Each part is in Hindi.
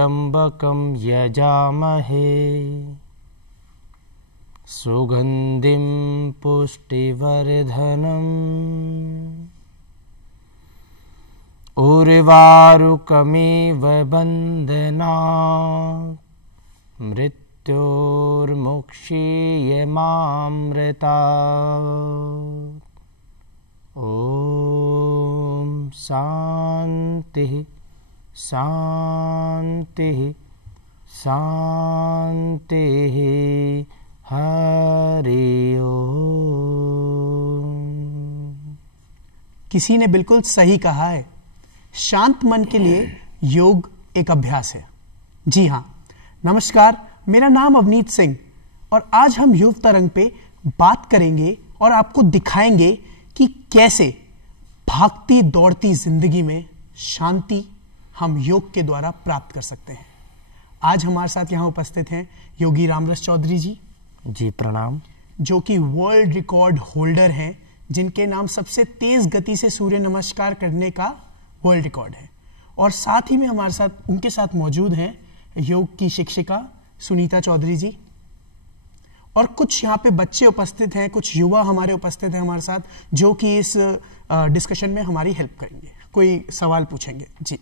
त्र्यंबकं यजामहे सुगंधिं पुष्टिवर्धनम् उर्वारुकमिव बन्धनात् मृत्योर्मुक्षीयमामृतात्। ओम शांति शांति शांति। हरि ओम। किसी ने बिल्कुल सही कहा है, शांत मन के लिए योग एक अभ्यास है। जी हाँ, नमस्कार, मेरा नाम अवनीत सिंह और आज हम योग तरंग पे बात करेंगे और आपको दिखाएंगे कि कैसे भागती दौड़ती जिंदगी में शांति हम योग के द्वारा प्राप्त कर सकते हैं। आज हमारे साथ यहाँ उपस्थित हैं योगी रामरस चौधरी जी। जी प्रणाम। जो कि वर्ल्ड रिकॉर्ड होल्डर हैं, जिनके नाम सबसे तेज गति से सूर्य नमस्कार करने का वर्ल्ड रिकॉर्ड है। और साथ ही में हमारे साथ उनके साथ मौजूद हैं योग की शिक्षिका सुनीता चौधरी जी। और कुछ यहाँ पे बच्चे उपस्थित हैं, कुछ युवा हमारे उपस्थित हैं हमारे साथ, जो कि इस डिस्कशन में हमारी हेल्प करेंगे, कोई सवाल पूछेंगे। जी,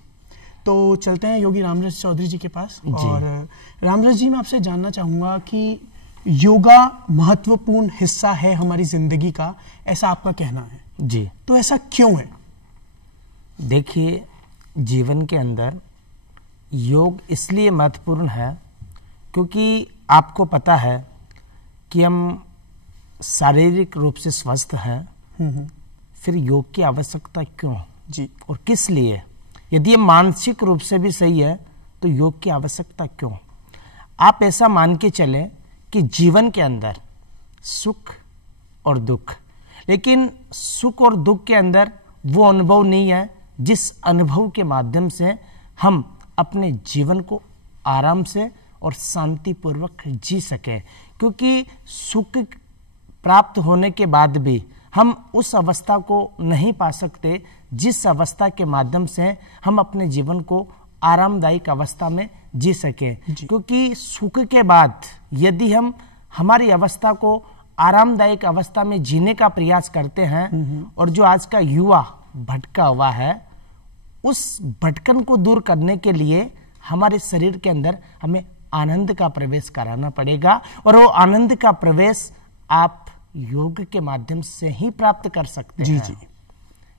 तो चलते हैं योगी रामरस चौधरी जी के पास। और रामरस जी, मैं आपसे जानना चाहूँगा कि योगा महत्वपूर्ण हिस्सा है हमारी जिंदगी का, ऐसा आपका कहना है। जी, तो ऐसा क्यों है? देखिए, जीवन के अंदर योग इसलिए महत्वपूर्ण है क्योंकि आपको पता है कि हम शारीरिक रूप से स्वस्थ हैं, फिर योग की आवश्यकता क्यों जी, और किस लिए? यदि ये मानसिक रूप से भी सही है तो योग की आवश्यकता क्यों? आप ऐसा मान के चलें कि जीवन के अंदर सुख और दुख, लेकिन सुख और दुख के अंदर वो अनुभव नहीं है जिस अनुभव के माध्यम से हम अपने जीवन को आराम से और शांतिपूर्वक जी सकें। क्योंकि सुख प्राप्त होने के बाद भी हम उस अवस्था को नहीं पा सकते जिस अवस्था के माध्यम से हम अपने जीवन को आरामदायक अवस्था में जी सकें। क्योंकि सुख के बाद यदि हम हमारी अवस्था को आरामदायक अवस्था में जीने का प्रयास करते हैं, और जो आज का युवा भटका हुआ है, उस भटकन को दूर करने के लिए हमारे शरीर के अंदर हमें आनंद का प्रवेश कराना पड़ेगा। और वो आनंद का प्रवेश आप योग के माध्यम से ही प्राप्त कर सकते हैं। जी।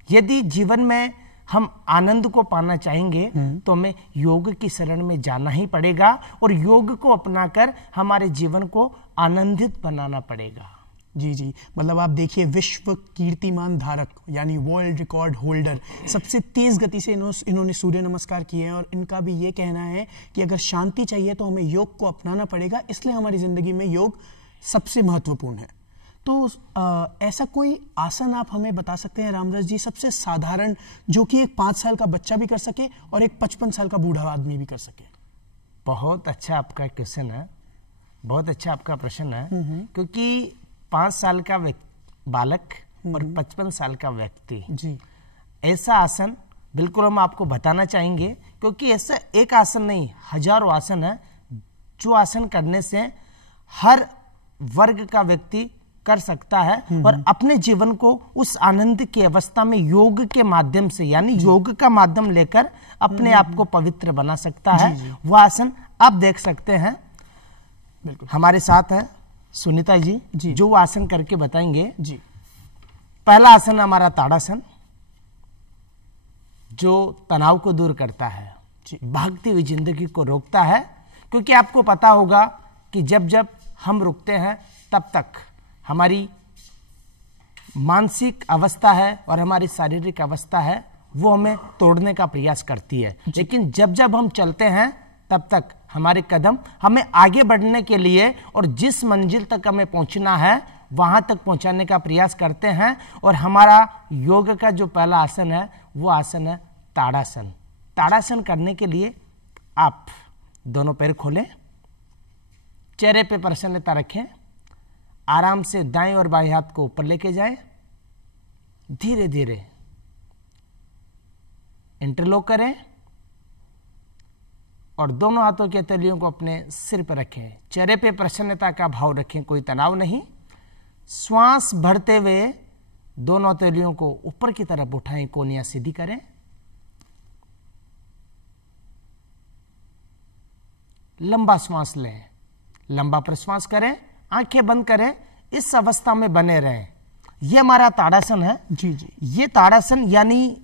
यदि जीवन में हम आनंद को पाना चाहेंगे तो हमें योग की शरण में जाना ही पड़ेगा और योग को अपनाकर हमारे जीवन को आनंदित बनाना पड़ेगा। जी, मतलब आप देखिए, विश्व कीर्तिमान धारक यानी वर्ल्ड रिकॉर्ड होल्डर, सबसे तेज गति से इन्होंने सूर्य नमस्कार किए हैं। और इनका भी ये कहना है कि अगर शांति चाहिए तो हमें योग को अपनाना पड़ेगा, इसलिए हमारी जिंदगी में योग सबसे महत्वपूर्ण है। तो ऐसा कोई आसन आप हमें बता सकते हैं रामरस जी, सबसे साधारण, जो कि एक 5 साल का बच्चा भी कर सके और एक 55 साल का बूढ़ा आदमी भी कर सके? बहुत अच्छा आपका क्वेश्चन है, बहुत अच्छा आपका प्रश्न है। क्योंकि 5 साल का बालक और 55 साल का व्यक्ति, जी, ऐसा आसन बिल्कुल हम आपको बताना चाहेंगे। क्योंकि ऐसा एक आसन नहीं, हजारों आसन है जो आसन करने से हर वर्ग का व्यक्ति कर सकता है और अपने जीवन को उस आनंद की अवस्था में योग के माध्यम से, यानी योग का माध्यम लेकर अपने आप को पवित्र बना सकता है। वो आसन आप देख सकते हैं। बिल्कुल, हमारे साथ है सुनीता जी, जो वो आसन करके बताएंगे। जी, पहला आसन हमारा ताड़ासन, जो तनाव को दूर करता है, भागती हुई जिंदगी को रोकता है। क्योंकि आपको पता होगा कि जब जब हम रुकते हैं तब तक हमारी मानसिक अवस्था है और हमारी शारीरिक अवस्था है वो हमें तोड़ने का प्रयास करती है। लेकिन जब जब हम चलते हैं तब तक हमारे कदम हमें आगे बढ़ने के लिए और जिस मंजिल तक हमें पहुंचना है वहां तक पहुंचाने का प्रयास करते हैं। और हमारा योग का जो पहला आसन है वो आसन है ताड़ासन। ताड़ासन करने के लिए आप दोनों पैर खोलें, चेहरे पे प्रसन्नता रखें, आराम से दाएं और बाएं हाथ को ऊपर लेके जाएं, धीरे धीरे इंटरलॉक करें और दोनों हाथों के हथेलियों को अपने सिर पर रखें। चेहरे पे प्रसन्नता का भाव रखें, कोई तनाव नहीं। श्वास भरते हुए दोनों हथेलियों को ऊपर की तरफ उठाएं, कोहनियां सीधी करें। लंबा श्वास लें, लंबा प्रश्वास करें, आंखें बंद करें, इस अवस्था में बने रहें। यह हमारा ताड़ासन है। जी जी। ये ताड़ासन यानी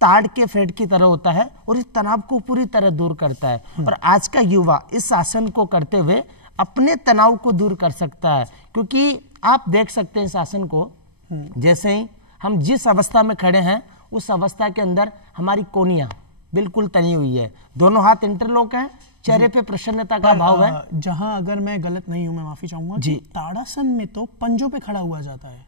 ताड़ के फेट की तरह होता है और इस तनाव को पूरी तरह दूर करता है। और आज का युवा इस आसन को करते हुए अपने तनाव को दूर कर सकता है, क्योंकि आप देख सकते हैं इस आसन को, जैसे ही हम जिस अवस्था में खड़े हैं उस अवस्था के अंदर हमारी कोहनियां बिल्कुल तनी हुई है, दोनों हाथ इंटरलॉक हैं, चेहरे पे प्रसन्नता का भाव है। जहां अगर मैं गलत नहीं हूं, मैं माफी चाहूंगा जी। ताड़ासन में तो पंजों पे खड़ा हुआ जाता है।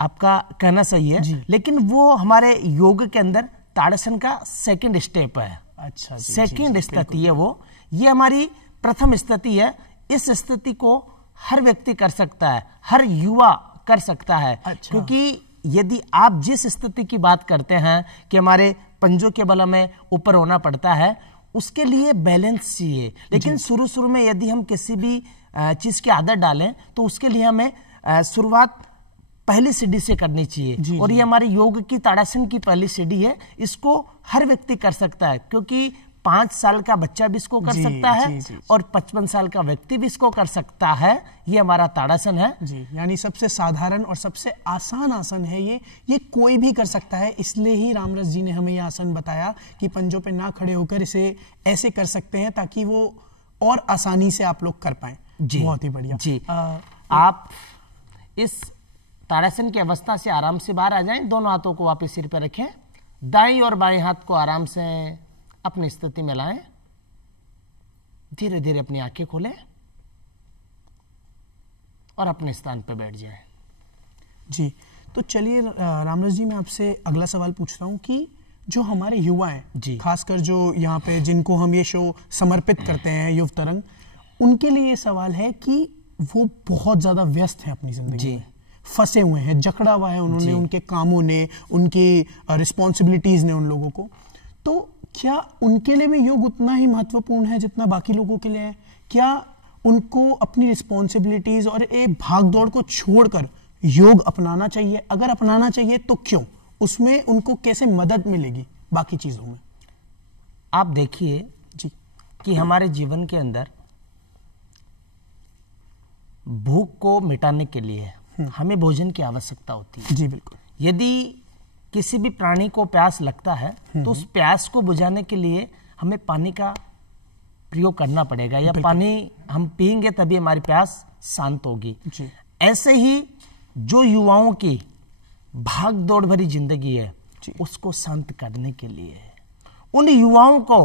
आपका कहना सही है, लेकिन वो हमारे योग के अंदर ताड़ासन का सेकंड स्टेप है। अच्छा जी, सेकंड स्थिति है वो, ये हमारी प्रथम स्थिति है। इस स्थिति को हर व्यक्ति कर सकता है, हर युवा कर सकता है। अच्छा। क्योंकि यदि आप जिस स्थिति की बात करते हैं कि हमारे पंजों के बल में ऊपर होना पड़ता है, उसके लिए बैलेंस चाहिए। लेकिन शुरू में यदि हम किसी भी चीज की आदत डालें तो उसके लिए हमें शुरुआत पहली सीढ़ी से करनी चाहिए। और ये हमारे योग की ताड़ासन की पहली सीढ़ी है। इसको हर व्यक्ति कर सकता है, क्योंकि 5 साल का बच्चा भी इसको कर सकता है और 55 साल का व्यक्ति भी इसको कर सकता है। ये हमारा ताड़ासन है जी। यानी सबसे साधारण और सबसे आसान आसन है ये कोई भी कर सकता है। इसलिए ही रामरस जी ने हमें यह आसन बताया कि पंजों पे ना खड़े होकर इसे ऐसे कर सकते हैं, ताकि वो और आसानी से आप लोग कर पाए। जी, बहुत ही बढ़िया जी। आप इस ताड़ासन की अवस्था से आराम से बाहर आ जाएं, दोनों हाथों को वापस सिर पर रखें, दाएं और बाएं हाथ को आराम से अपनी स्थिति में लाएं, धीरे धीरे अपनी आंखें खोलें और अपने स्थान पर बैठ जाएं। जी। तो चलिए रामरस जी, मैं आपसे अगला सवाल पूछ रहा हूं कि जो हमारे युवा हैं, खासकर जो यहाँ पे जिनको हम ये शो समर्पित करते हैं, युव तरंग, उनके लिए ये सवाल है कि वो बहुत ज्यादा व्यस्त हैं अपनी जिंदगी में, फंसे हुए हैं, जकड़ा हुआ है उन्होंने, उनके कामों ने, उनकी रिस्पॉन्सिबिलिटीज ने उन लोगों को। तो क्या उनके लिए भी योग उतना ही महत्वपूर्ण है जितना बाकी लोगों के लिए है? क्या उनको अपनी रिस्पॉन्सिबिलिटीज और एक भाग दौड़ को छोड़कर योग अपनाना चाहिए? अगर अपनाना चाहिए तो क्यों? उसमें उनको कैसे मदद मिलेगी बाकी चीजों में? आप देखिए जी कि हमारे जीवन के अंदर भूख को मिटाने के लिए हमें भोजन की आवश्यकता होती है। जी बिल्कुल। यदि किसी भी प्राणी को प्यास लगता है तो उस प्यास को बुझाने के लिए हमें पानी का प्रयोग करना पड़ेगा, या पानी हम पिएंगे तभी हमारी प्यास शांत होगी। ऐसे ही जो युवाओं की भाग दौड़ भरी जिंदगी है, उसको शांत करने के लिए, उन युवाओं को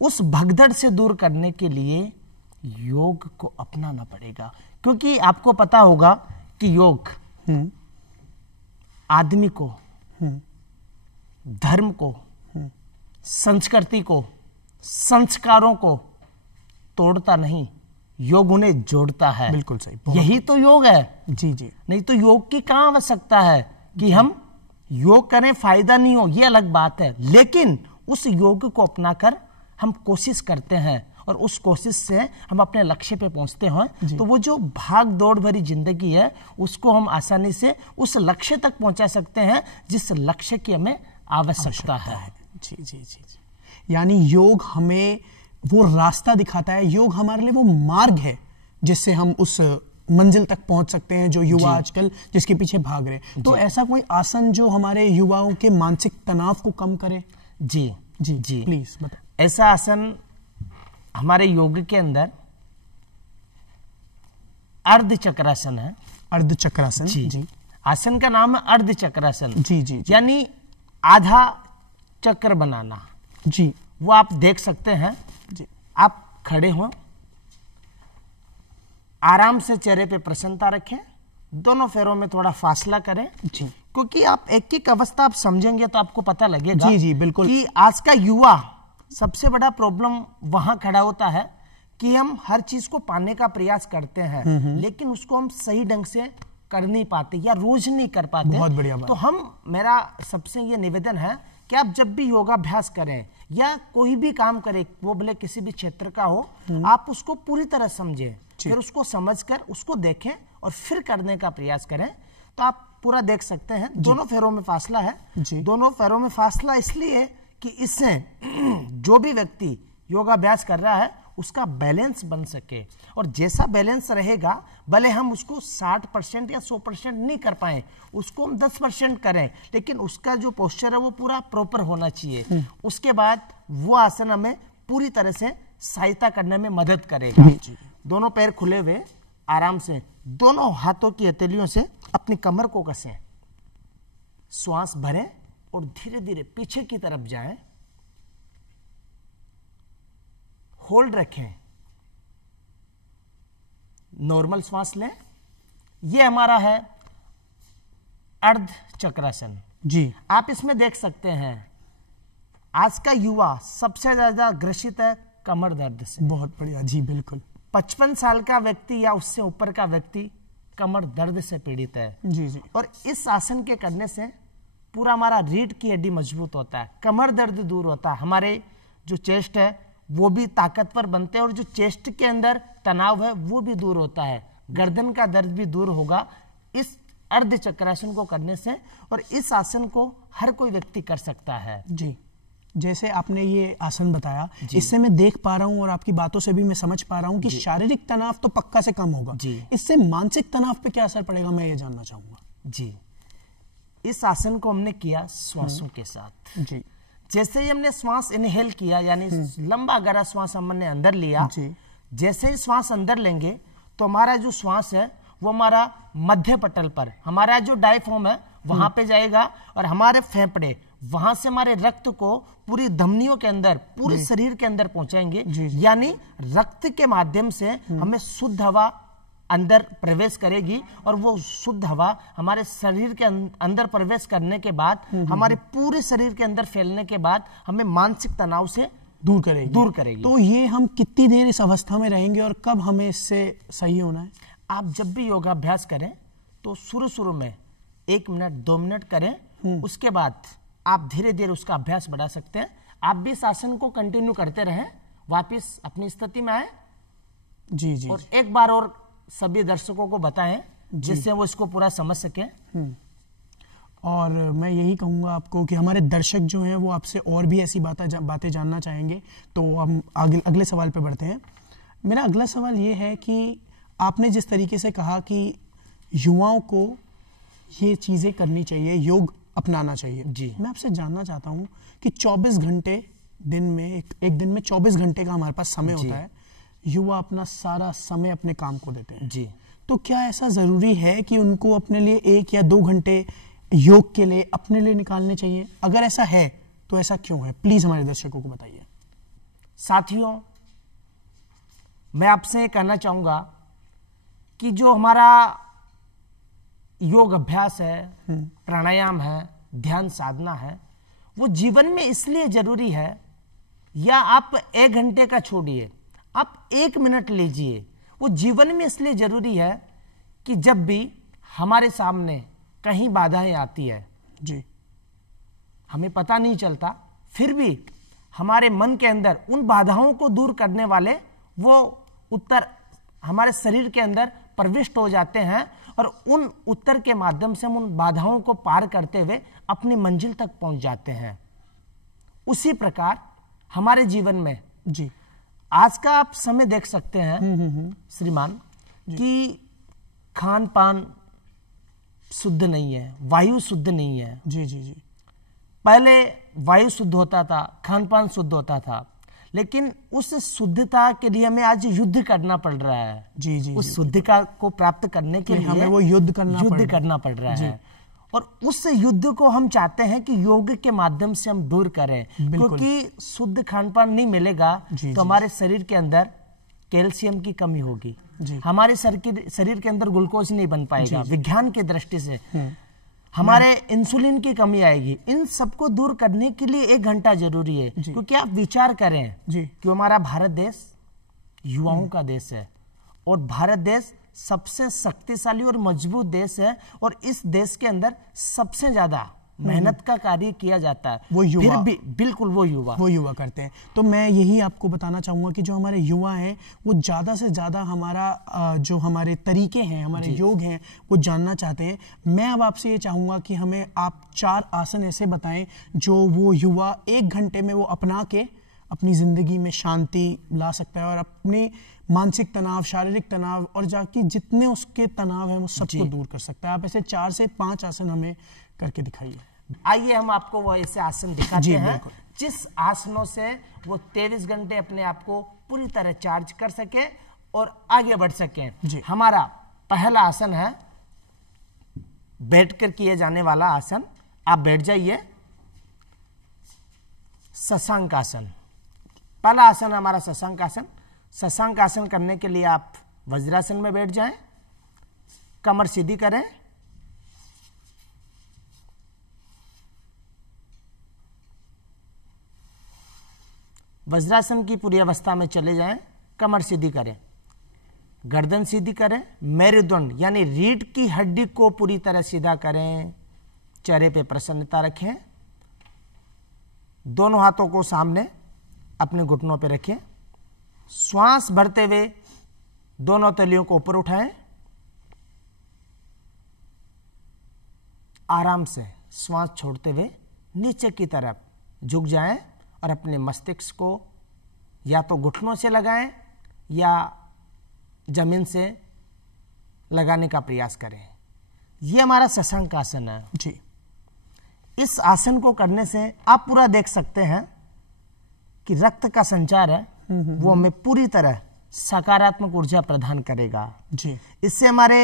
उस भगदड़ से दूर करने के लिए योग को अपनाना पड़ेगा। क्योंकि आपको पता होगा कि योग आदमी को, धर्म को, संस्कृति को, संस्कारों को तोड़ता नहीं, योग उन्हें जोड़ता है। बिल्कुल सही। यही तो योग है। जी जी। नहीं तो योग की कहां आवश्यकता है कि हम योग करें, फायदा नहीं हो, यह अलग बात है। लेकिन उस योग को अपनाकर हम कोशिश करते हैं और उस कोशिश से हम अपने लक्ष्य पे पहुंचते हैं, तो वो जो भाग दौड़ भरी जिंदगी है उसको हम आसानी से उस लक्ष्य तक पहुंचा सकते हैं जिस लक्ष्य की हमें आवश्यकता है। जी जी जी जी। यानी योग हमें वो रास्ता दिखाता है, योग हमारे लिए वो मार्ग है जिससे हम उस मंजिल तक पहुंच सकते हैं जो युवा आजकल जिसके पीछे भाग रहे। तो ऐसा कोई आसन जो हमारे युवाओं के मानसिक तनाव को कम करे? जी जी जी, प्लीज बताओ। ऐसा आसन हमारे योग के अंदर अर्ध चक्रासन है। अर्ध चक्रासन? जी। आसन का नाम है अर्ध चक्रासन। जी जी। यानी आधा चक्र बनाना। जी। वो आप देख सकते हैं। जी। आप खड़े हो, आराम से चेहरे पे प्रसन्नता रखें, दोनों पैरों में थोड़ा फासला करें। जी। क्योंकि आप एक एक अवस्था आप समझेंगे तो आपको पता लगेगा। जी जी बिल्कुल। कि आज का युवा सबसे बड़ा प्रॉब्लम वहां खड़ा होता है कि हम हर चीज को पाने का प्रयास करते हैं, लेकिन उसको हम सही ढंग से कर नहीं पाते या रोज नहीं कर पाते। बहुत बढ़िया बात। तो मेरा सबसे ये निवेदन है कि आप जब भी योगाभ्यास करें या कोई भी काम करे, वो भले किसी भी क्षेत्र का हो, आप उसको पूरी तरह समझें, फिर उसको समझकर उसको देखें और फिर करने का प्रयास करें, तो आप पूरा देख सकते हैं। दोनों फेरों में फासला है। दोनों फेरों में फासला इसलिए कि इससे जो भी व्यक्ति योगाभ्यास कर रहा है उसका बैलेंस बन सके, और जैसा बैलेंस रहेगा, भले हम उसको 60% या 100% नहीं कर पाए, उसको हम 10% करें, लेकिन उसका जो पोस्चर है वो पूरा प्रॉपर होना चाहिए। उसके बाद वो आसन हमें पूरी तरह से सहायता करने में मदद करेगा। दोनों पैर खुले हुए आराम से दोनों हाथों की हथेलियों से अपनी कमर को कसें, श्वास भरें और धीरे धीरे पीछे की तरफ जाएं, होल्ड रखें, नॉर्मल श्वास लें। यह हमारा है अर्ध चक्रासन जी। आप इसमें देख सकते हैं आज का युवा सबसे ज्यादा ग्रसित है कमर दर्द से। बहुत बढ़िया जी, बिल्कुल। 55 साल का व्यक्ति या उससे ऊपर का व्यक्ति कमर दर्द से पीड़ित है। जी जी। और इस आसन के करने से पूरा हमारा रीढ़ की हड्डी मजबूत होता है, कमर दर्द दूर होता है, हमारे जो चेस्ट है वो भी ताकतवर बनते हैं, और जो चेस्ट के अंदर तनाव है वो भी दूर होता है, गर्दन का दर्द भी दूर होगा इस अर्ध चक्रासन को करने से। और इस आसन को हर कोई व्यक्ति कर सकता है जी। जैसे आपने ये आसन बताया, इससे मैं देख पा रहा हूँ और आपकी बातों से भी मैं समझ पा रहा हूँ कि शारीरिक तनाव तो पक्का से कम होगा जी। इससे मानसिक तनाव पे क्या असर पड़ेगा, मैं ये जानना चाहूंगा जी। इस आसन को हमने किया श्वासों के साथ जी। जैसे ही हमने श्वास इनहेल किया, यानी लंबा गहरा श्वास हमने अंदर लिया जी। जैसे ही श्वास अंदर लेंगे तो हमारा जो श्वास है वो हमारा मध्य पटल पर, हमारा जो डायफ्राम है वहां पे जाएगा, और हमारे फेफड़े वहां से हमारे रक्त को पूरी धमनियों के अंदर, पूरे शरीर के अंदर पहुंचाएंगे। यानी रक्त के माध्यम से हमें शुद्ध हवा अंदर प्रवेश करेगी, और वो शुद्ध हवा हमारे शरीर के अंदर प्रवेश करने के बाद, हमारे पूरे शरीर के अंदर फैलने के बाद हमें मानसिक तनाव से दूर करेगी। तो ये हम कितनी देर इस अवस्था में रहेंगे और कब हमें इससे सही होना है? आप जब भी योगाभ्यास करें तो शुरू में 1 मिनट 2 मिनट करें, उसके बाद आप धीरे धीरे उसका अभ्यास बढ़ा सकते हैं। आप भी इस आसन को कंटिन्यू करते रहें, वापिस अपनी स्थिति में आए। जी जी। और एक बार और सभी दर्शकों को बताएं जिससे वो इसको पूरा समझ सकें। और मैं यही कहूँगा आपको कि हमारे दर्शक जो हैं वो आपसे और भी ऐसी बातें जानना चाहेंगे, तो हम अगले सवाल पे बढ़ते हैं। मेरा अगला सवाल ये है कि आपने जिस तरीके से कहा कि युवाओं को ये चीज़ें करनी चाहिए, योग अपनाना चाहिए जी, मैं आपसे जानना चाहता हूँ कि 24 घंटे दिन में एक दिन में 24 घंटे का हमारे पास समय होता है, युवा अपना सारा समय अपने काम को देते हैं जी। तो क्या ऐसा ज़रूरी है कि उनको अपने लिए 1 या 2 घंटे योग के लिए अपने लिए निकालने चाहिए? अगर ऐसा है तो ऐसा क्यों है, प्लीज हमारे दर्शकों को बताइए। साथियों, मैं आपसे कहना चाहूंगा कि जो हमारा योग अभ्यास है, प्राणायाम है, ध्यान साधना है, वो जीवन में इसलिए जरूरी है, या आप 1 घंटे का छोड़िए, आप 1 मिनट लीजिए, वो जीवन में इसलिए जरूरी है कि जब भी हमारे सामने कहीं बाधाएं आती है जी, हमें पता नहीं चलता, फिर भी हमारे मन के अंदर उन बाधाओं को दूर करने वाले वो उत्तर हमारे शरीर के अंदर प्रविष्ट हो जाते हैं, और उन उत्तर के माध्यम से हम उन बाधाओं को पार करते हुए अपनी मंजिल तक पहुंच जाते हैं। उसी प्रकार हमारे जीवन में जी आज का आप समय देख सकते हैं श्रीमान कि खान पान शुद्ध नहीं है, वायु शुद्ध नहीं है। जी जी जी। पहले वायु शुद्ध होता था, खान पान शुद्ध होता था, लेकिन उस शुद्धता के लिए हमें आज युद्ध करना पड़ रहा है। जी जी। उस शुद्धता को प्राप्त करने के लिए हमें वो युद्ध करना पड़ रहा है, और उस युद्ध को हम चाहते हैं कि योग के माध्यम से हम दूर करें, क्योंकि शुद्ध खान पान नहीं मिलेगा तो हमारे शरीर के अंदर कैल्शियम की कमी होगी, हमारे शरीर के अंदर ग्लूकोज नहीं बन पाएगा, विज्ञान की दृष्टि से हमारे इंसुलिन की कमी आएगी। इन सबको दूर करने के लिए 1 घंटा जरूरी है, क्योंकि आप विचार करें कि हमारा भारत देश युवाओं का देश है, और भारत देश सबसे शक्तिशाली और मजबूत देश है, और इस देश के अंदर सबसे ज्यादा मेहनत का कार्य किया जाता है, वो युवा, फिर भी बिल्कुल वो युवा करते हैं। तो मैं यही आपको बताना चाहूँगा कि जो हमारे युवा हैं वो ज़्यादा से ज़्यादा हमारा जो हमारे तरीके हैं, हमारे योग हैं, वो जानना चाहते हैं। मैं अब आपसे ये चाहूँगा कि हमें आप 4 आसन ऐसे बताएं जो वो युवा 1 घंटे में वो अपना के अपनी ज़िंदगी में शांति ला सकता है और अपने मानसिक तनाव, शारीरिक तनाव और जाके जितने उसके तनाव हैं वो सबको दूर कर सकता है। आप ऐसे 4 से 5 आसन हमें करके दिखाइए। आइए हम आपको वो ऐसे आसन दिखाते हैं जिस आसनों से वो 23 घंटे अपने आप को पूरी तरह चार्ज कर सके और आगे बढ़ सके। हमारा पहला आसन है बैठकर किए जाने वाला आसन। आप बैठ जाइए, शशांक आसन। पहला आसन हमारा शशांक आसन। शशांक आसन करने के लिए आप वज्रासन में बैठ जाएं, कमर सीधी करें, वज्रासन की पूरी अवस्था में चले जाएं, कमर सीधी करें, गर्दन सीधी करें, मेरुदंड यानी रीढ़ की हड्डी को पूरी तरह सीधा करें, चेहरे पे प्रसन्नता रखें, दोनों हाथों को सामने अपने घुटनों पे रखें, श्वास भरते हुए दोनों तलियों को ऊपर उठाएं, आराम से श्वास छोड़ते हुए नीचे की तरफ झुक जाएं और अपने मस्तिष्क को या तो घुटनों से लगाएं या जमीन से लगाने का प्रयास करें। यह हमारा शशांक आसन है जी। इस आसन को करने से आप पूरा देख सकते हैं कि रक्त का संचार है वो हमें पूरी तरह सकारात्मक ऊर्जा प्रदान करेगा जी। इससे हमारे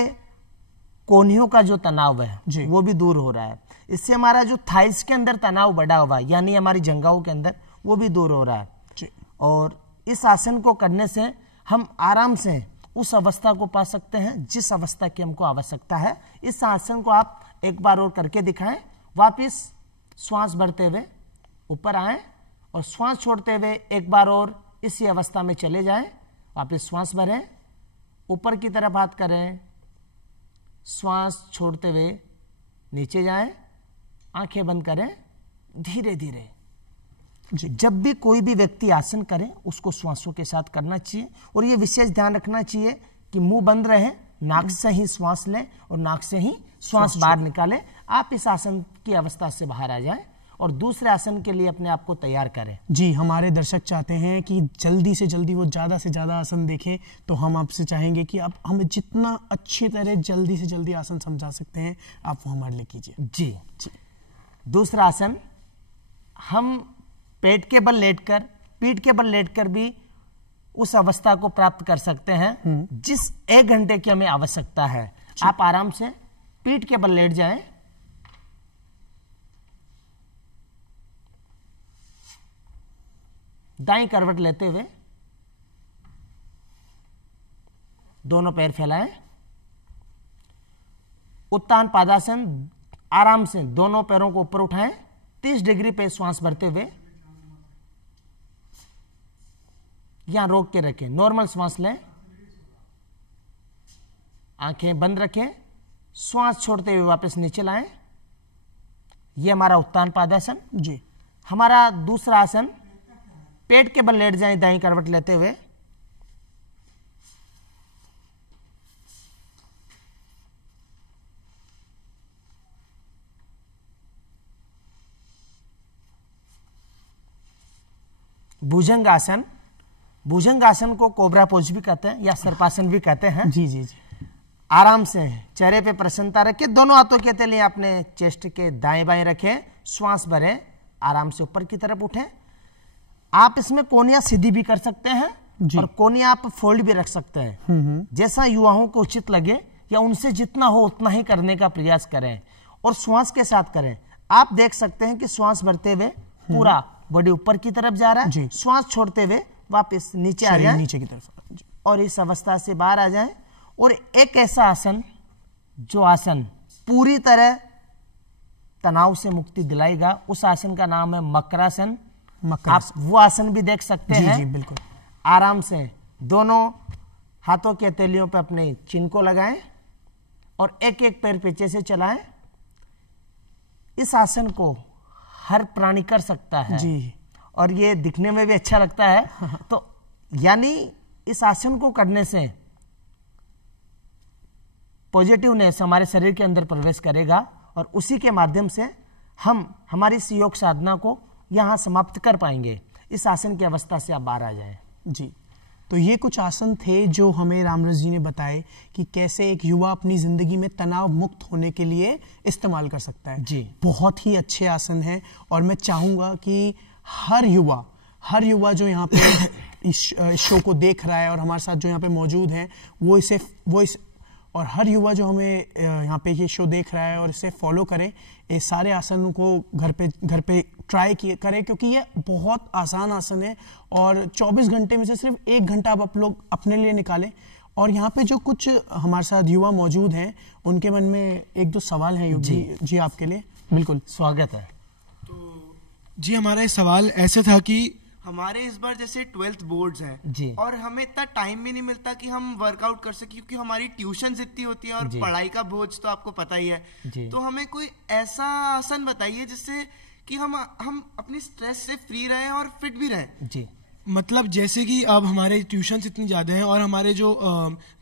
कोहनियों का जो तनाव है वो भी दूर हो रहा है। इससे हमारा जो थाइस के अंदर तनाव बढ़ा हुआ है यानी हमारी जंघाओं के अंदर वो भी दूर हो रहा है जी। और इस आसन को करने से हम आराम से उस अवस्था को पा सकते हैं जिस अवस्था की हमको आवश्यकता है। इस आसन को आप एक बार और करके दिखाएं। वापिस श्वास भरते हुए ऊपर आएं और श्वास छोड़ते हुए एक बार और इसी अवस्था में चले जाएं। वापिस श्वास भरें, ऊपर की तरफ हाथ करें, श्वास छोड़ते हुए नीचे जाएं, आंखें बंद करें, धीरे धीरे। जब भी कोई भी व्यक्ति आसन करे उसको श्वासों के साथ करना चाहिए और ये विशेष ध्यान रखना चाहिए कि मुंह बंद रहे, नाक से ही श्वास लें और नाक से ही श्वास बाहर निकालें। आप इस आसन की अवस्था से बाहर आ जाएं और दूसरे आसन के लिए अपने आप को तैयार करें जी। हमारे दर्शक चाहते हैं कि जल्दी से जल्दी वो ज़्यादा से ज़्यादा आसन देखें, तो हम आपसे चाहेंगे कि आप हमें जितना अच्छी तरह जल्दी से जल्दी आसन समझा सकते हैं आप वो हमारे लिए कीजिए जी। दूसरा आसन हम पेट के बल लेटकर, पीठ के बल लेटकर भी उस अवस्था को प्राप्त कर सकते हैं जिस 1 घंटे की हमें आवश्यकता है। आप आराम से पीठ के बल लेट जाएं, दाईं करवट लेते हुए दोनों पैर फैलाएं, उत्तान पादासन, आराम से दोनों पैरों को ऊपर उठाएं, 30 डिग्री पे श्वास भरते हुए यहां रोक के रखें, नॉर्मल श्वास लें, आंखें बंद रखें, श्वास छोड़ते हुए वापस नीचे लाएं। यह हमारा उत्तान पादासन जी। हमारा दूसरा आसन पेट के बल लेट जाएं, दाईं करवट लेते हुए, भुजंग आसन। भुजंग आसन को कोबरा पोज भी कहते हैं या सर्पासन भी कहते हैं जी जी जी। आराम से चेहरे पे प्रसन्नता रखें, दोनों हाथों के तले अपने चेस्ट के दाएं बाएं रखें, श्वास भरें, आराम से ऊपर की तरफ उठें। आप इसमें कोहनियां सीधी भी कर सकते हैं और कोहनियां आप फोल्ड भी रख सकते हैं, जैसा युवाओं को उचित लगे या उनसे जितना हो उतना ही करने का प्रयास करें और श्वास के साथ करें। आप देख सकते हैं कि श्वास भरते हुए पूरा बॉडी ऊपर की तरफ जा रहा है, श्वास छोड़ते हुए वापस नीचे आ जाए, नीचे की तरफ, और इस अवस्था से बाहर आ जाएं। और एक ऐसा आसन जो आसन पूरी तरह तनाव से मुक्ति दिलाएगा, उस आसन का नाम है मकरासन। आप वो आसन भी देख सकते हैं जी बिल्कुल। आराम से दोनों हाथों के हथेलियों पर अपने चिन को लगाएं और एक एक पैर पीछे से चलाएं। इस आसन को हर प्राणी कर सकता है जी। और ये दिखने में भी अच्छा लगता है। तो यानी इस आसन को करने से पॉजिटिवनेस हमारे शरीर के अंदर प्रवेश करेगा और उसी के माध्यम से हम हमारी इस योग साधना को यहाँ समाप्त कर पाएंगे। इस आसन की अवस्था से आप बाहर आ जाएं। जी, तो ये कुछ आसन थे जो हमें रामरस जी ने बताए कि कैसे एक युवा अपनी जिंदगी में तनाव मुक्त होने के लिए इस्तेमाल कर सकता है। जी, बहुत ही अच्छे आसन हैं और मैं चाहूँगा कि हर युवा जो यहाँ पे इस शो को देख रहा है और हमारे साथ जो यहाँ पे मौजूद हैं वो इस और हर युवा जो हमें यहाँ पे ये शो देख रहा है और इसे फॉलो करें, ये सारे आसनों को घर पे ट्राई करें, क्योंकि ये बहुत आसान आसन है और 24 घंटे में से सिर्फ 1 घंटा आप लोग अपने लिए निकालें। और यहाँ पे जो कुछ हमारे साथ युवा मौजूद हैं उनके मन में 1-2 सवाल हैं युग जी आपके लिए। बिल्कुल, स्वागत है। तो जी, हमारा ये सवाल ऐसे था कि हमारे इस बार जैसे 12th बोर्ड्स हैं और हमें इतना टाइम भी नहीं मिलता कि हम वर्कआउट कर सके, क्योंकि हमारी ट्यूशन इतनी होती है और पढ़ाई का बोझ तो आपको पता ही है। तो हमें कोई ऐसा आसन बताइए जिससे कि हम अपनी स्ट्रेस से फ्री रहें और फिट भी रहें। जी, मतलब जैसे कि अब हमारे ट्यूशन्स इतनी ज़्यादा हैं और हमारे जो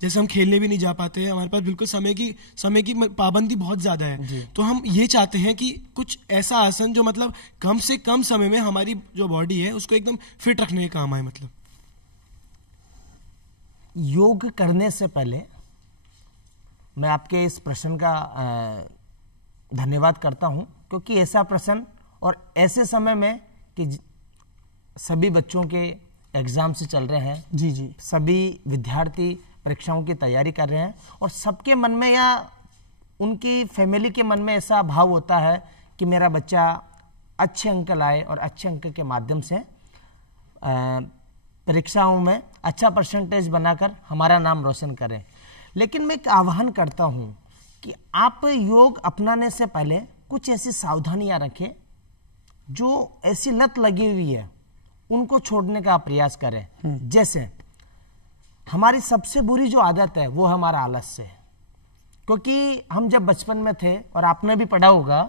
जैसे हम खेलने भी नहीं जा पाते हैं, हमारे पास बिल्कुल समय की पाबंदी बहुत ज़्यादा है। तो हम ये चाहते हैं कि कुछ ऐसा आसन जो मतलब कम से कम समय में हमारी जो बॉडी है उसको एकदम फिट रखने के काम आए। मतलब योग करने से पहले मैं आपके इस प्रश्न का धन्यवाद करता हूं, क्योंकि ऐसा प्रश्न और ऐसे समय में कि सभी बच्चों के एग्जाम से चल रहे हैं, जी, सभी विद्यार्थी परीक्षाओं की तैयारी कर रहे हैं और सबके मन में या उनकी फैमिली के मन में ऐसा भाव होता है कि मेरा बच्चा अच्छे अंक लाए और अच्छे अंक के माध्यम से परीक्षाओं में अच्छा परसेंटेज बनाकर हमारा नाम रोशन करें। लेकिन मैं एक आह्वान करता हूं कि आप योग अपनाने से पहले कुछ ऐसी सावधानियां रखें, जो ऐसी लत लगी हुई है उनको छोड़ने का प्रयास करें। जैसे हमारी सबसे बुरी जो आदत है वो है हमारा आलस्य है, क्योंकि हम जब बचपन में थे और आपने भी पढ़ा होगा,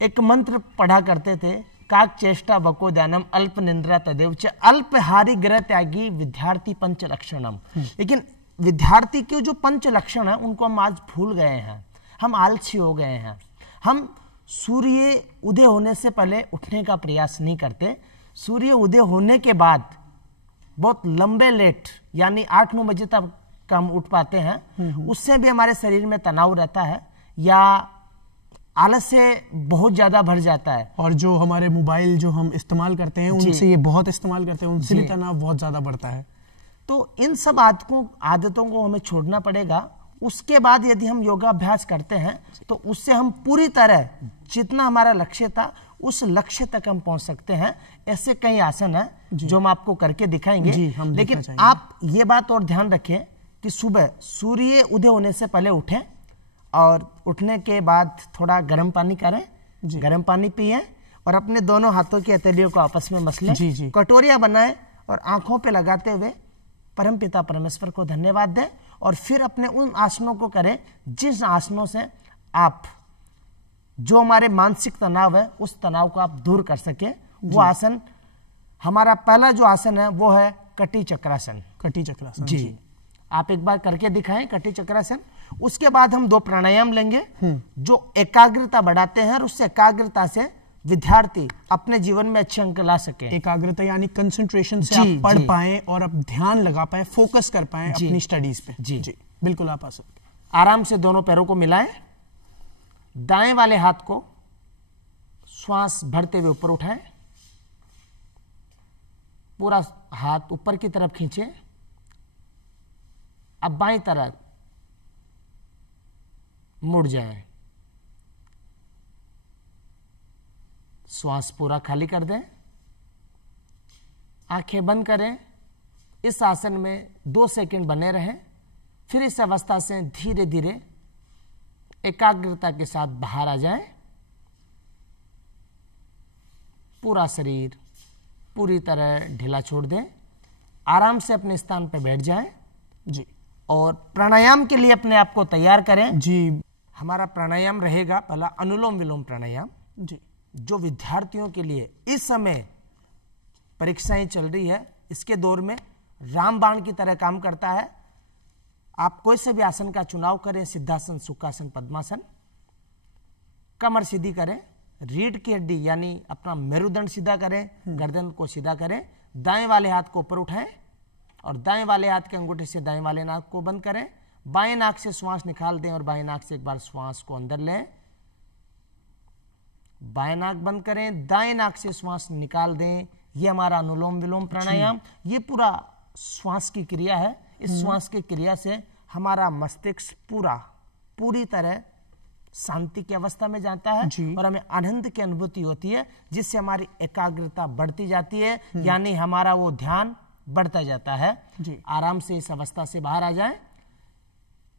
एक मंत्र पढ़ा करते थे, काक चेष्टा वको ध्यानम अल्प निंद्रा तदेव च अल्पहारी ग्रह त्यागी विद्यार्थी पंच लक्षणम। लेकिन विद्यार्थी के जो पंच लक्षण है उनको हम आज भूल गए हैं, हम आलसी हो गए हैं। हम सूर्य उदय होने से पहले उठने का प्रयास नहीं करते, सूर्य उदय होने के बाद बहुत लंबे लेट यानी 8-9 बजे तक हम उठ पाते हैं। उससे भी हमारे शरीर में तनाव रहता है या आलस्य बहुत ज्यादा भर जाता है। और जो हमारे मोबाइल जो हम इस्तेमाल करते हैं उनसे ये बहुत इस्तेमाल करते हैं, उनसे भी तनाव बहुत ज्यादा बढ़ता है। तो इन सब आदतों को हमें छोड़ना पड़ेगा। उसके बाद यदि हम योगाभ्यास करते हैं तो उससे हम पूरी तरह जितना हमारा लक्ष्य था उस लक्ष्य तक हम पहुंच सकते हैं। ऐसे कई आसन हैं जो हम आपको करके दिखाएंगे। लेकिन आप ये बात और ध्यान रखें कि सुबह सूर्य उदय होने से पहले उठें और उठने के बाद थोड़ा गर्म पानी करें, गर्म पानी पिएं और अपने दोनों हाथों की हथेलियों को आपस में मसलें, कटोरियां बनाएं और आंखों पे लगाते हुए परमपिता परमेश्वर को धन्यवाद दें और फिर अपने उन आसनों को करें जिस आसनों से आप जो हमारे मानसिक तनाव है उस तनाव को आप दूर कर सके। वो आसन हमारा पहला जो आसन है वो है कटी चक्रासन। कटी चक्रासन जी, आप एक बार करके दिखाएं कटी चक्रासन। उसके बाद हम 2 प्राणायाम लेंगे जो एकाग्रता बढ़ाते हैं और उस एकाग्रता से विद्यार्थी अपने जीवन में अच्छे अंक ला सके। एकाग्रता यानी कंसंट्रेशन से आप पढ़ पाएं और आप ध्यान लगा पाएं, फोकस कर पाएं अपनी स्टडीज पे। जी, बिल्कुल आप आ सकते। आराम से दोनों पैरों को मिलाएं, दाएं वाले हाथ को श्वास भरते हुए ऊपर उठाएं, पूरा हाथ ऊपर की तरफ खींचें। अब बाईं तरफ मुड़ जाएं, श्वास पूरा खाली कर दें, आंखें बंद करें। इस आसन में 2 सेकंड बने रहें, फिर इस अवस्था से धीरे धीरे एकाग्रता के साथ बाहर आ जाएं। पूरा शरीर पूरी तरह ढीला छोड़ दें, आराम से अपने स्थान पर बैठ जाएं जी, और प्राणायाम के लिए अपने आप को तैयार करें जी। हमारा प्राणायाम रहेगा पहला अनुलोम विलोम प्राणायाम जी, जो विद्यार्थियों के लिए इस समय परीक्षाएं चल रही है, इसके दौर में रामबाण की तरह काम करता है। आप कोई से भी आसन का चुनाव करें, सिद्धासन, सुखासन, पद्मासन, कमर सीधी करें, रीढ़ की हड्डी यानी अपना मेरुदंड सीधा करें, गर्दन को सीधा करें, दाएं वाले हाथ को ऊपर उठाएं और दाएं वाले हाथ के अंगूठे से दाएं वाले नाक को बंद करें, बाएं नाक से श्वास निकाल दें और बाएं नाक से एक बार श्वास को अंदर लें, बाएं नाक बंद करें, दाएं नाक से श्वास निकाल दें। ये हमारा अनुलोम विलोम प्राणायाम, ये पूरा श्वास की क्रिया है। इस श्वास की क्रिया से हमारा मस्तिष्क पूरी तरह शांति की अवस्था में जाता है और हमें आनंद की अनुभूति होती है, जिससे हमारी एकाग्रता बढ़ती जाती है, यानी हमारा वो ध्यान बढ़ता जाता है। आराम से इस अवस्था से बाहर आ जाएं।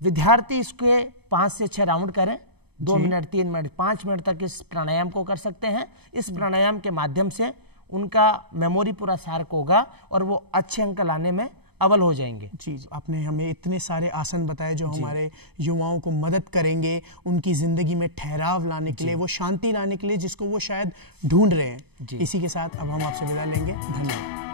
विद्यार्थी इसके 5 से 6 राउंड करें, 2 मिनट, 3 मिनट, 5 मिनट तक इस प्राणायाम को कर सकते हैं। इस प्राणायाम के माध्यम से उनका मेमोरी पूरा शार्प होगा और वो अच्छे अंक लाने में अव्वल हो जाएंगे। जी, आपने हमें इतने सारे आसन बताए जो हमारे युवाओं को मदद करेंगे उनकी जिंदगी में ठहराव लाने के लिए, वो शांति लाने के लिए जिसको वो शायद ढूंढ रहे हैं। इसी के साथ अब हम आपसे विदा लेंगे। धन्यवाद।